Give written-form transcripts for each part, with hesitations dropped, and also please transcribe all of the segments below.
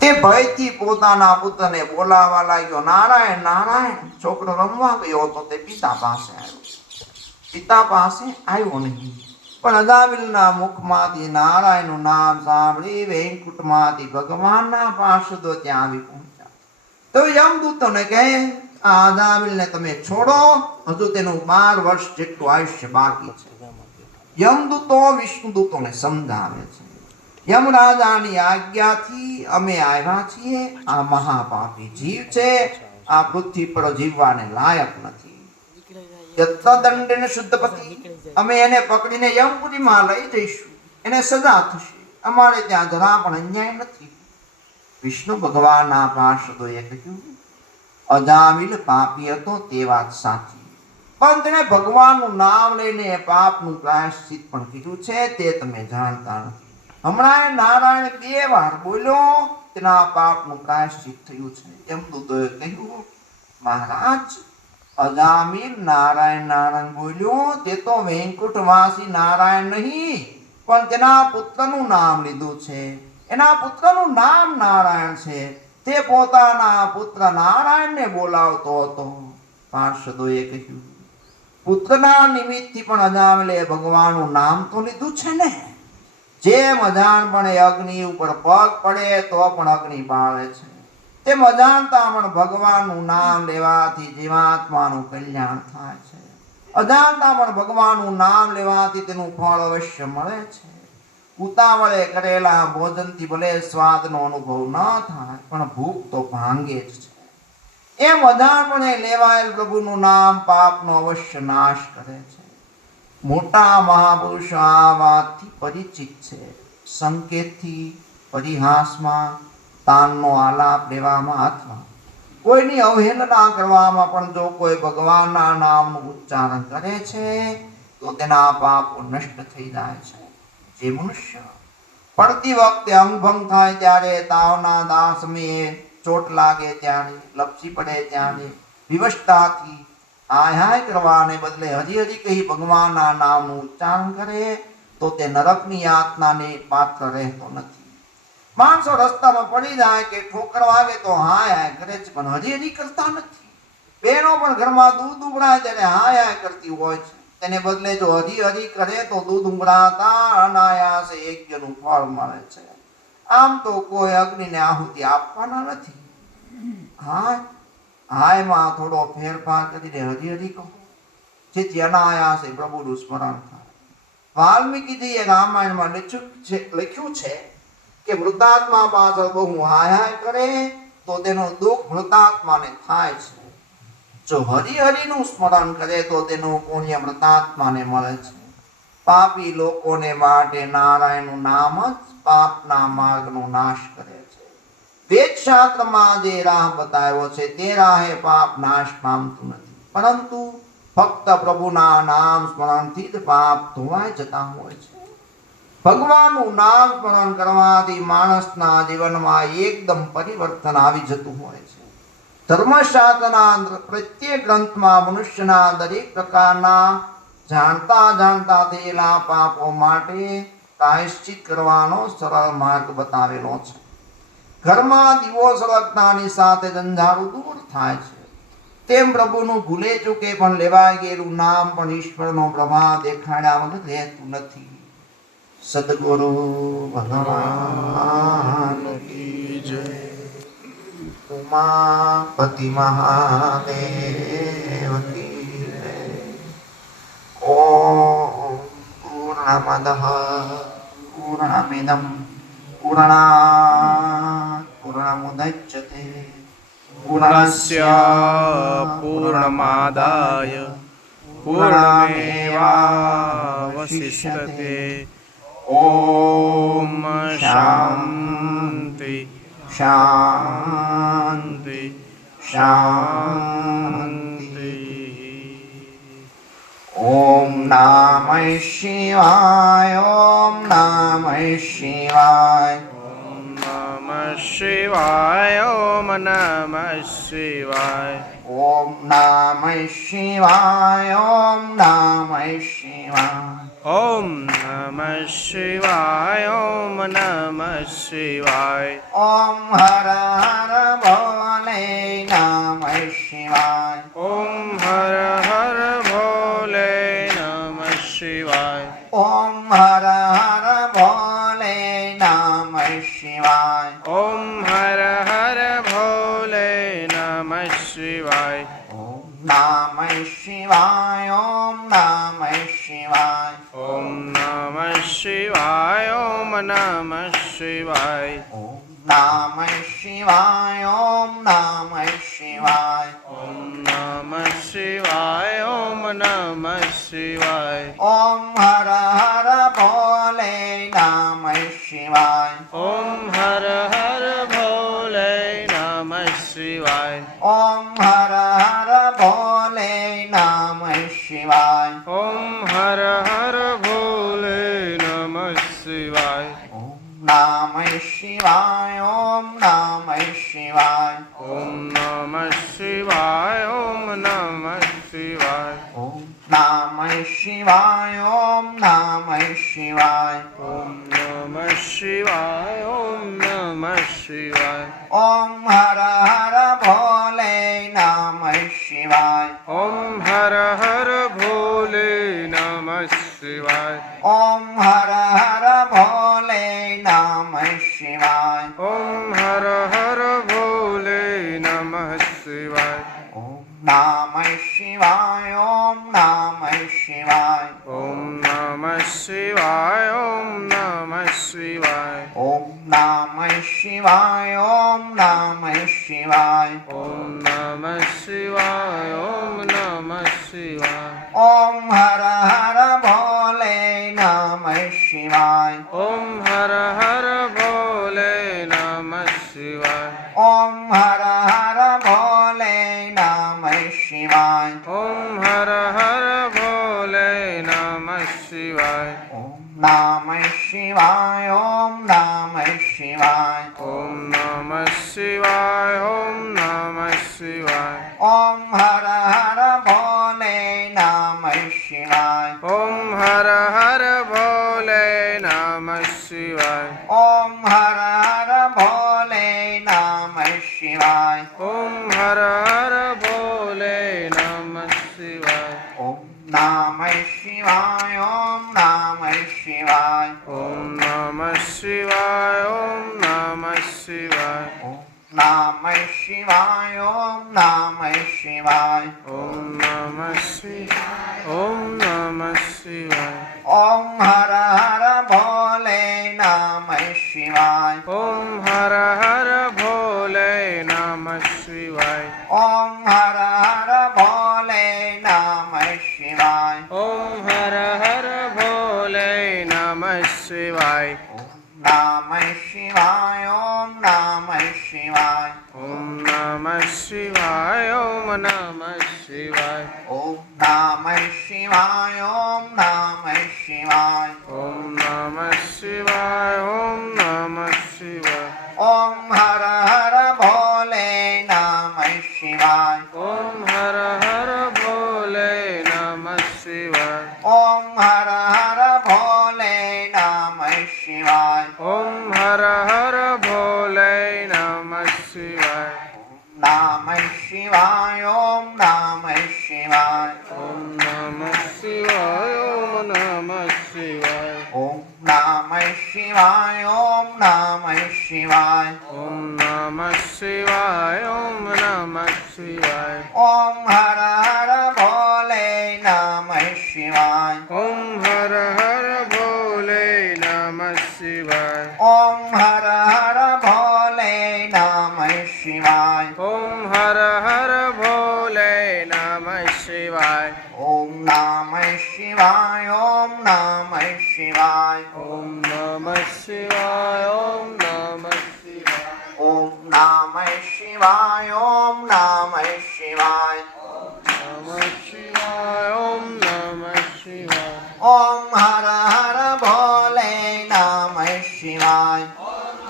તે ભયથી પોતાના પુત્રને બોલાવવા લાગ્યો, નારાયણ નારાયણ. છોકરો રમવા ગયો તો તે પિતા પાસે આવ્યો નહીં. પણ અજામિલના મુખમાંથી નારાયણનું નામ સાંભળી વૈકુંઠમાંથી ભગવાનના પાર્ષદો ત્યાં આવી પહોંચ્યા. તો યમદૂતોને કહે, આ અજામિલને તમે છોડો, હજુ તેનું 12 વર્ષ જેટલું આયુષ્ય બાકી છે. યમદૂતો વિષ્ણુદૂતોને સમજાવે છે, યમરાજાની આજ્ઞાથી અમે આવ્યા છીએ. આ મહાપાપી જીવ છે, આ પૃથ્વી પર જીવવાને લાયક નથી. દંડને શુદ્ધપતિ, અમે એને પકડીને યમપુરીમાં લઈ જઈશું, એને સજા થશે. અમારે ત્યાં જરા પણ અન્યાય નથી. વિષ્ણુ ભગવાનના પાર્ષદોએ કહ્યું, અજામિલ પાપી હતો તે વાત સાચી, પણ તેણે ભગવાનનું નામ લઈને પાપનું પ્રાયશ્ચિત પણ કીધું છે, તે તમે જાણતા નથી. હમણાં નારાયણ 2 વાર બોલ્યો, તેના પાપનું પ્રાયશ્ચિત થયું છે. યમદૂતોએ કહ્યું, મહારાજ, અજામિલ નારાયણ નારાયણ બોલ્યો, તે તો વૈકુંઠવાસી નારાયણ નહીં, પણ તેના પુત્રનું નામ લીધું છે. એના પુત્રનું નામ નારાયણ છે. તે પોતાના પુત્ર નારાયણને બોલાવતો હતો. પાર્ષદોએ કહ્યું, પુત્રના નિમિત્તથી પણ અજામિલે ભગવાનનું નામ તો લીધું છે ને. જેમ અજાણપણે અગ્નિ ઉપર પગ પડે તો પણ અગ્નિ બાળે છે, તેમ અજાણતા પણ ભગવાનનું નામ લેવાથી જીવાત્માનું કલ્યાણ થાય છે. અજાણતા પણ ભગવાનનું નામ લેવાથી તેનું ફળ અવશ્ય મળે છે. ઉતાવળે કરેલા ભોજનથી ભલે સ્વાદનો અનુભવ ન થાય, પણ ભૂખ તો ભાંગે જ છે. એમ અજાણપણે લેવાયેલ પ્રભુનું નામ પાપનો અવશ્ય નાશ કરે છે. મોટા મહાપુરુષો આ વાતથી પરિચિત છે. સંકેતથી, પરિહાસમાં, તાનનો આલાપ લેવામાં અથવા કોઈની અવહેલના કરવામાં પણ જો કોઈ ભગવાનના નામનું ઉચ્ચારણ કરે છે તો તેના પાપો નષ્ટ થઈ જાય છે. જે મનુષ્ય પડતી વખતે અંગભંગ થાય ત્યારે, તાવના દા સમયે, ચોટ લાગે ત્યારે, લપસી પડે ત્યારે વિવશતાથી હાય હાય કરવાને બદલે હજી હજી કહી ભગવાનના નામનું ઉચ્ચારણ કરે તો તે નરકની યાતનાને પાત્ર રહેતો નથી. માણસો રસ્તામાં પડી જાય કે ઠોકર વાગે તો હાય હાય કરે છે, પણ હજી હજી કરતા નથી. બહેનો પણ ઘરમાં દૂધ ઉભરાય ત્યારે હાય હાય કરતી હોય છે. તેને બદલે જો હજી હજી કરે તો દૂધ ઉભરાતા અનાયાસે યજ્ઞનું ફળ મળે છે. આમ તો કોઈ અગ્નિને આહુતિ આપવાના નથી. હાયમાં થોડો ફેરફાર કરીને હજી હજી કહો, જેથી અનાયાસે પ્રભુનું સ્મરણ થાય. વાલ્મીકીજીએ રામાયણમાં લખ્યું છે કે મૃતાત્મા પાછળ બહુ હાય હાય કરે તો તેનું દુઃખ મૃતાત્માને થાય છે. જો હરિહરિનું સ્મરણ કરે તો તેનું પુણ્ય મૃતાત્માને મળે છે. પાપી લોકોને માટે નારાયણનું નામ જ પાપના માર્ગનો નાશ કરે છે. વેદ શાસ્ત્રમાં જે રાહ બતાવ્યો છે તે રાહે પાપ નાશ પામતું નથી, પરંતુ ફક્ત પ્રભુના નામ સ્મરણથી જ પાપ ધોવાઈ જતા હોય છે. ભગવાનનું નામ સ્મરણ કરવાથી માણસના જીવનમાં એકદમ પરિવર્તન આવી જતું હોય છે. ધર્મશાસ્ત્રના પ્રત્યેક ગ્રંથમાં મનુષ્યના દરેક પ્રકારના જાણતા થયેલા પાપો માટે પ્રાયશ્ચિત કરવાનો સરળ માર્ગ બતાવેલો છે. ઘરમાં દીવો સળગતાની સાથે જંજાળું દૂર થાય છે. તેમ પ્રભુનું ભૂલે ચૂકે પણ લેવાઈ ગયેલું નામ પણ ઈશ્વરનો પ્રભાવ દેખાડ્યા વગર રહેતું નથી. સદગુરુ ભગવાન કી જય. ઉમાપતિ મહાદેવ કી જય. ઓમ પૂર્ણમદઃ પૂર્ણમિદં પૂર્ણાત પૂર્ણમુદચ્યતે પૂર્ણસ્ય પૂર્ણમાદાય પૂર્ણમેવાવશિષ્યતે. ઓમ શાંતિ શાંતિ શાંતિ. ઓમ નમઃ શિવાય. ઓમ નમઃ શિવાય. ઓમ નમઃ શિવાય. ઓમ નમઃ શિવાય. ઓમ નમઃ શિવાય. ઓમ નમઃ શિવાય. ॐ नमः शिवाय ॐ नमः शिवाय ॐ हर हर भोले नमः शिवाय ॐ हर हर भोले नमः शिवाय ॐ हर हर भोले नमः शिवाय ॐ हर हर भोले नमः शिवाय ॐ नमः शिवाय ॐ नमः शिवाय ॐ नमः शिवाय ॐ नमः शिवाय ॐ नमः शिवाय ॐ नमः शिवाय ॐ नमः शिवाय ॐ नमः शिवाय ॐ हर हर भोले नमः शिवाय ॐ हर हर भोले नमः शिवाय ॐ हर हर भोले नमः शिवाय ॐ हर हर भोले नमः शिवाय ॐ नमः शिवाय ॐ नमः शिवाय ॐ नमः शिवाय ॐ नमः शिवाय ॐ नमः शिवाय ॐ नमः शिवाय ॐ नमः शिवाय ॐ नमः शिवाय ॐ हर हर भोले नमः शिवाय ॐ हर हर भोले नमः शिवाय ॐ हर हर भोले नमः शिवाय ॐ हर हर भोले नमः शिवाय ॐ नमः शिवाय ॐ नमः शिवाय ॐ नमः शिवाय ॐ नमः शिवाय ॐ नमः शिवाय ॐ नमः शिवाय ॐ नमः शिवाय ॐ नमः शिवाय ॐ हर हर भोले नमः शिवाय ॐ हर हर भोले नमः शिवाय ॐ हर हर भोले नमः शिवाय ॐ हर हर भोले नमः शिवाय ॐ नमः शिवाय ॐ नमः शिवाय ॐ नमः शिवाय ॐ नमः शिवाय ॐ हर हर भोले नमः शिवाय ॐ हर हर भोले नमः शिवाय ॐ हर हर भोले नमः शिवाय ॐ हर हर भोले नमः शिवाय ॐ नमः शिवाय ॐ नमः शिवाय ॐ नमः शिवाय ॐ नमः शिवाय ॐ नमः शिवाय ॐ नमः शिवाय ॐ नमः शिवाय ॐ नमः शिवाय ॐ हर हर भोले नमः शिवाय ॐ हर हर भोले नमः शिवाय ॐ हर हर भोले नमः शिवाय ॐ हर हर भोले नमः शिवाय नमः शिवाय ॐ नमः शिवाय ॐ नमः शिवाय ॐ नमः शिवाय ॐ नमः शिवाय ॐ नमः शिवाय ॐ नमः शिवाय ॐ नमः शिवाय ॐ हर हर भोले नमः शिवाय ॐ हर हर भोले नमः शिवाय ॐ हर हर भोले नमः शिवाय ॐ हर हर भोले नमः शिवाय नमः शिवाय ॐ नमः शिवाय ॐ नमः शिवाय ॐ नमः शिवाय ॐ नमः शिवाय ॐ नमः शिवाय ॐ नमः शिवाय ॐ नमः शिवाय ॐ हर हर भोले नमः शिवाय ॐ हर हर भोले नमः शिवाय ॐ हर हर भोले नमः शिवाय ॐ हर हर भोले नमः शिवाय ॐ नमः शिवाय ॐ नमः शिवाय ॐ नमः शिवाय ॐ नमः शिवाय ॐ नमः शिवाय ॐ नमः शिवाय नमः शिवाय ॐ नमः शिवाय ॐ हर हर भोले नमः शिवाय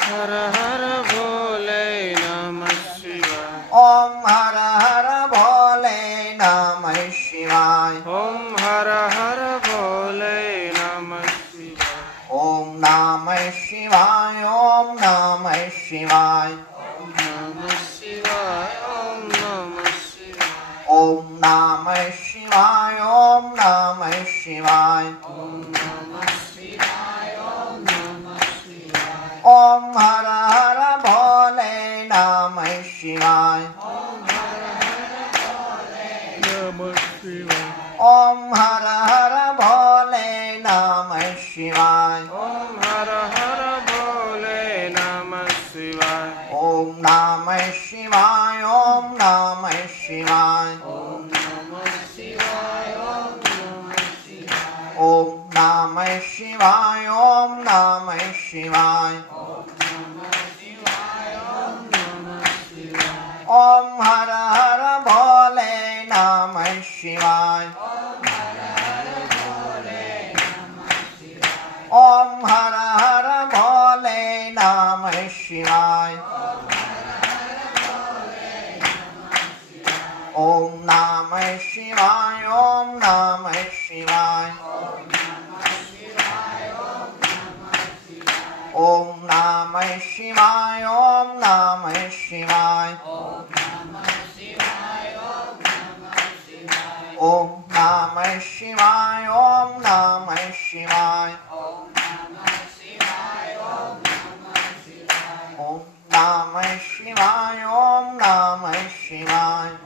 हर हर भोले नमः शिवाय ॐ हर हर भोले नमः शिवाय ॐ हर हर भोले શિવાય નમઃ શિવાય ઓમ નમઃ શિવાય ઓમ નમઃ શિવાય ઓમ નમઃ શિવાય ઓમ નમઃ શિવાય ઓમ નમઃ શિવાય ઓમ હર હર ભોલે નમઃ શિવાય નમઃ શિવાય ઓમ હર હર ભોલે નમઃ શિવાય ઓમ હર હર ભોલે નમઃ શિવાય ઓમ નમઃ શિવાય ઓમ નમઃ શિવાય ઓમ નમઃ શિવાય ઓમ નમઃ શિવાય ઓમ નમઃ શિવાય ઓમ નમઃ શિવાય ઓમ હર હર ભોલે નમઃ શિવાય ઓમ હર હર ભોલે નમઃ શિવાય ઓમ નમઃ શિવાય ઓમ નમઃ શિવાય ઓમ નમઃ શિવાય ઓમ નમઃ શિવાય ઓમ નમઃ શિવાય ઓમ નમઃ શિવાય ઓમ નમઃ શિવાય ઓમ નમઃ શિવાય ઓમ નમઃ શિવાય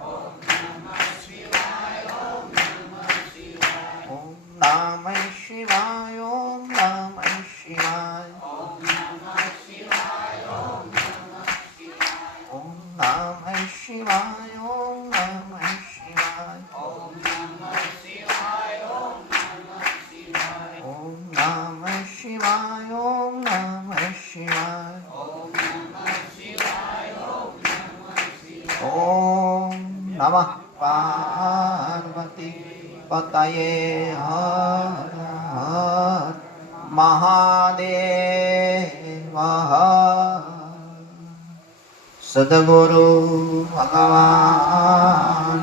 ઓમ નમઃ શિવાય ઓમ નમઃ શિવાય ઓમ નમઃ શિવાય ઓમ નમઃ શિવાય ઓમ નમઃ શિવાય ઓમ નમઃ પાર્વતી પતયે હર હર મહાદેવ સદગુરુ ભગવાન